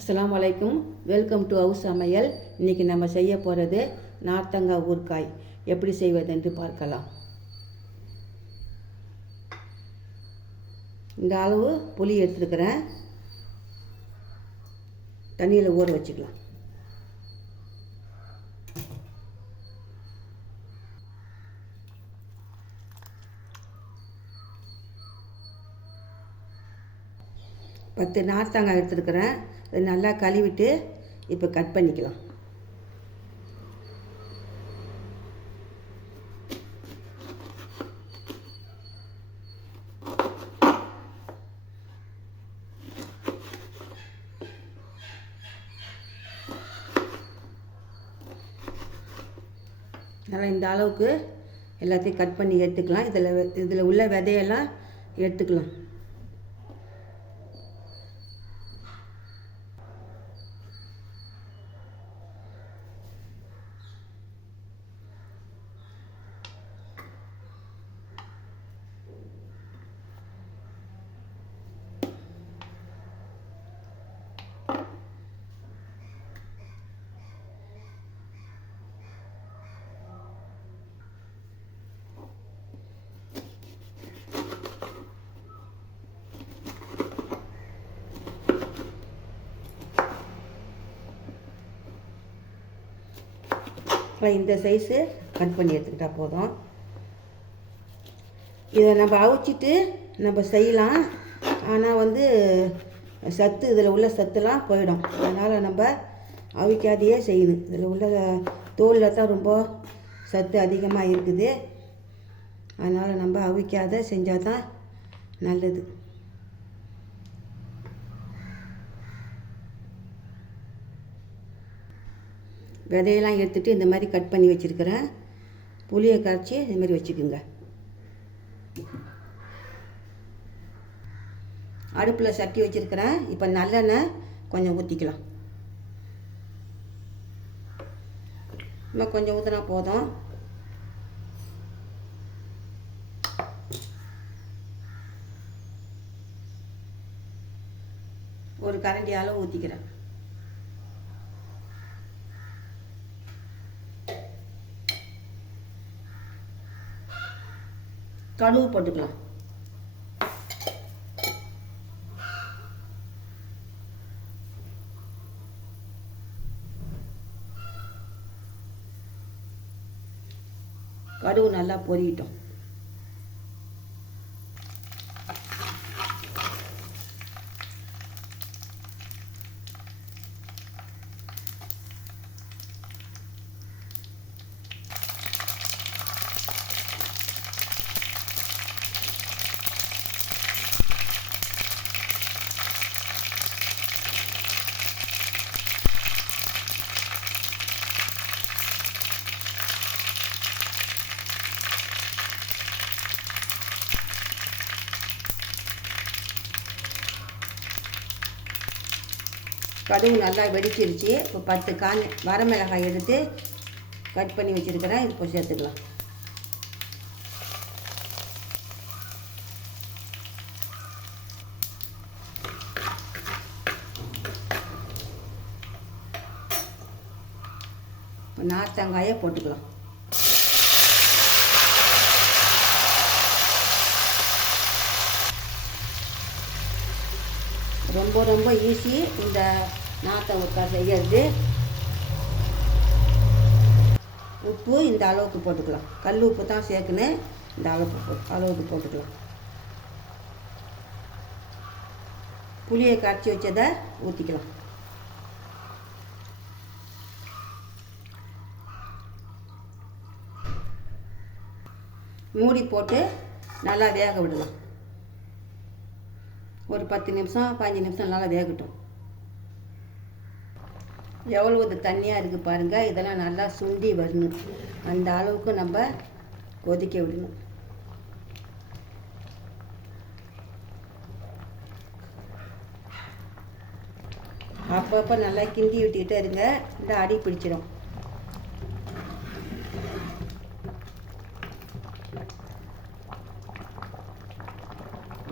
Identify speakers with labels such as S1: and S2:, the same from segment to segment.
S1: அஸ்லாம் வலைக்கும் welcome to house சமையல் இன்றைக்கி நம்ம செய்ய போகிறது நார்த்தங்காய் ஊறுக்காய் எப்படி செய்வதென்று பார்க்கலாம். இந்த அளவு புளி எடுத்துருக்கிறேன். தண்ணியில் ஊற வச்சுக்கலாம். பத்து நார்த்தங்காய் எடுத்துருக்கிறேன். நல்லா கழுவிட்டு இப்போ கட் பண்ணிக்கலாம். நல்லா இந்த அளவுக்கு எல்லாத்தையும் கட் பண்ணி எடுத்துக்கலாம். இதில் இதில் உள்ள விதையெல்லாம் எடுத்துக்கலாம். அப்புறம் இந்த சைஸு கட் பண்ணி எடுத்துக்கிட்டால் போதும். இதை நம்ம அவிச்சிட்டு நம்ம செய்யலாம். ஆனால் வந்து சத்து இதில் உள்ள சத்துலாம் போயிடும். அதனால் நம்ம அவிக்காதையே செய்யணும். இதில் உள்ள தோலில் தான் ரொம்ப சத்து அதிகமாக இருக்குது. அதனால் நம்ம அவிக்காத செஞ்சால் தான் நல்லது. விதையெல்லாம் எடுத்துகிட்டு இந்த மாதிரி கட் பண்ணி வச்சுருக்கிறேன் புளியை கரைச்சி இது மாதிரி வச்சுக்கோங்க. அடுப்பில் சட்டி வச்சுருக்கிறேன் இப்போ நல்லெண்ணெய் கொஞ்சம் ஊற்றிக்கலாம் இன்னும் கொஞ்சம் ஊற்றினா போதும். ஒரு கரண்டி அளவு ஊற்றிக்கிறேன் கடுகு போட்டுக்கலாம். கடுகு நல்லா பொரியட்டும் கடுகு நல்லா வெடிச்சிருச்சு. இப்போ பத்து காஞ்ச வரமிளகாய் எடுத்து கட் பண்ணி வச்சுருக்கிறேன். இப்போ சேர்த்துக்கலாம். நார்த்தங்காயை போட்டுக்கலாம். ரொம்ப ரொம்ப ஈஸி இந்த நாற்றை உட்கா செய்யறது. உப்பு இந்த அளவுக்கு போட்டுக்கலாம். கல் உப்பு தான் சேர்க்கணும் இந்த அளவுக்கு போ அளவுக்கு போட்டுக்கலாம். புளியை கரைச்சி வச்சதை ஊற்றிக்கலாம் மூடி போட்டு நல்லா வேக விடலாம். ஒரு பத்து நிமிஷம் பதினஞ்சு நிமிஷம் நல்லா வேகட்டும். எவ்வளோ இது தண்ணியாக இருக்குது பாருங்கள் இதெல்லாம் நல்லா சுண்டி வரணும். அந்த அளவுக்கு நம்ம கொதிக்க விடணும். அப்பப்போ நல்லா கிண்டி விட்டுக்கிட்டே இருங்க இந்த அடி பிடிச்சிடும்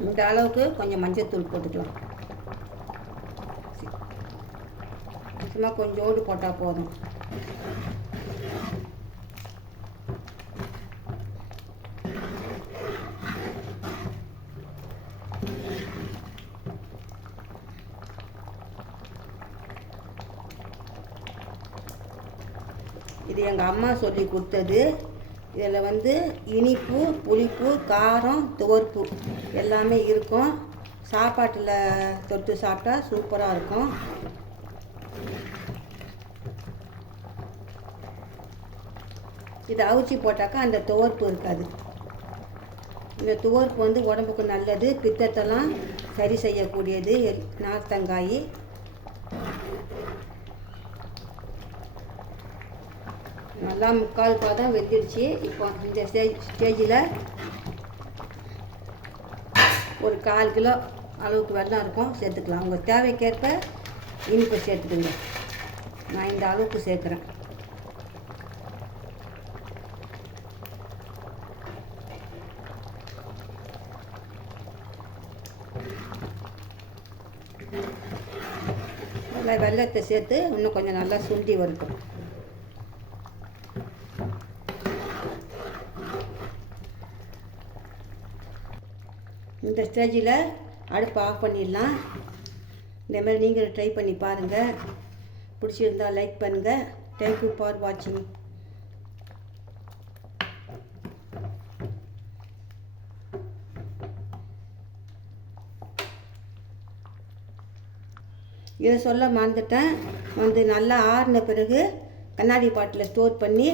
S1: இந்த அளவுக்கு கொஞ்சம் மஞ்சத்தூள் போட்டுக்கலாம். சும்மா கொஞ்சோடு போட்டால் போதும். இது எங்கள் அம்மா சொல்லி கொடுத்தது இதில் வந்து இனிப்பு புளிப்பு காரம் துவர்ப்பு எல்லாமே இருக்கும். சாப்பாட்டில் தொட்டு சாப்பிட்டா சூப்பராக இருக்கும். இதை அவிச்சி போட்டாக்கா அந்த துவர்ப்பு இருக்காது. இந்த துவர்ப்பு வந்து உடம்புக்கு நல்லது. பித்தத்தெல்லாம் சரி செய்யக்கூடியது. நார்த்தங்காய் எல்லாம் முக்கால் பாதம் வெந்துடுச்சு இப்போ இந்த ஸ்டேஜ் ஸ்டேஜில் ஒரு கால் கிலோ அளவுக்கு வெள்ளம் இருக்கும் சேர்த்துக்கலாம். உங்கள் தேவைக்கேற்ப இனிப்பு சேர்த்துக்குங்க. நான் இந்த அளவுக்கு சேர்க்குறேன். நல்லா வெல்லத்தை சேர்த்து இன்னும் கொஞ்சம் நல்லா சுண்டி வரட்டும். இந்த ஸ்டேஜில் அடுப்பை ஆஃப் பண்ணிடலாம். இந்த மாதிரி நீங்கள் ட்ரை பண்ணி பாருங்கள் பிடிச்சிருந்தா லைக் பண்ணுங்கள் தேங்க்யூ ஃபார் வாட்சிங் இதை சொல்ல மறந்துட்டேன். வந்து நல்லா ஆறின பிறகு கண்ணாடி பாட்டில் ஸ்டோர் பண்ணி